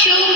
show.